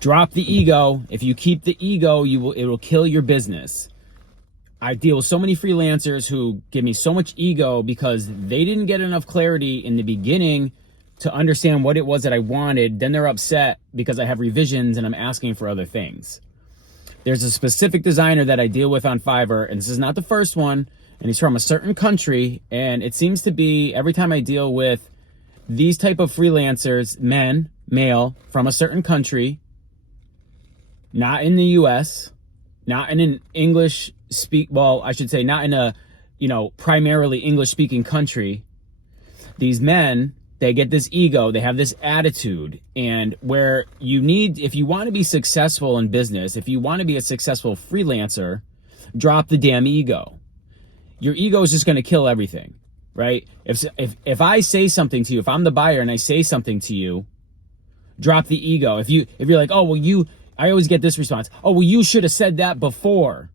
Drop the ego. If you keep the ego, it will kill your business. I deal with so many freelancers who give me so much ego because they didn't get enough clarity in the beginning to understand what it was that I wanted. Then they're upset because I have revisions and I'm asking for other things. There's a specific designer that I deal with on Fiverr, and this is not the first one, and he's from a certain country, and it seems to be every time I deal with these type of freelancers, male, from a certain country, not in the US, not in an English I should say not in a, primarily English speaking country. These men, they get this ego, they have this attitude, and where if you want to be successful in business, if you want to be a successful freelancer, drop the damn ego. Your ego is just going to kill everything, right? If I say something to you, if I'm the buyer and I say something to you, drop the ego. If you're like, oh, well, I always get this response. Oh, well, you should have said that before.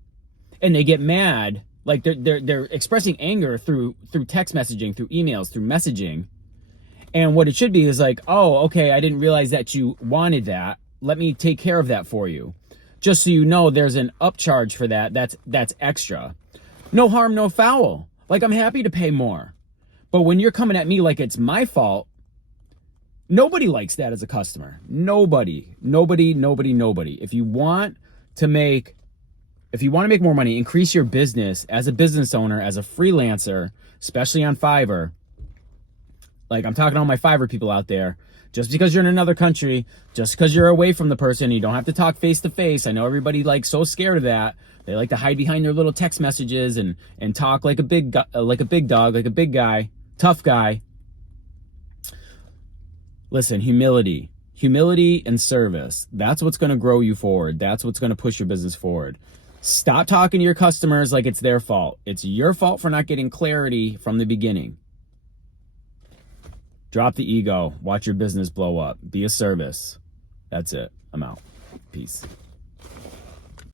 And they get mad, like they're expressing anger through text messaging, through emails, through messaging. And what it should be is like, oh, okay, I didn't realize that you wanted that. Let me take care of that for you. Just so you know, there's an upcharge for that. That's extra. No harm, no foul. Like, I'm happy to pay more. But when you're coming at me like it's my fault, nobody likes that as a customer. Nobody. If you want to make more money, increase your business as a business owner, as a freelancer, especially on Fiverr. Like, I'm talking to all my Fiverr people out there. Just because you're in another country, just because you're away from the person, you don't have to talk face to face. I know everybody so scared of that. They like to hide behind their little text messages and talk like a big dog, like a big guy, tough guy. Listen, humility and service. That's what's going to grow you forward. That's what's going to push your business forward. Stop talking to your customers like it's their fault. It's your fault for not getting clarity from the beginning. Drop the ego. Watch your business blow up. Be a service. That's it. I'm out. Peace.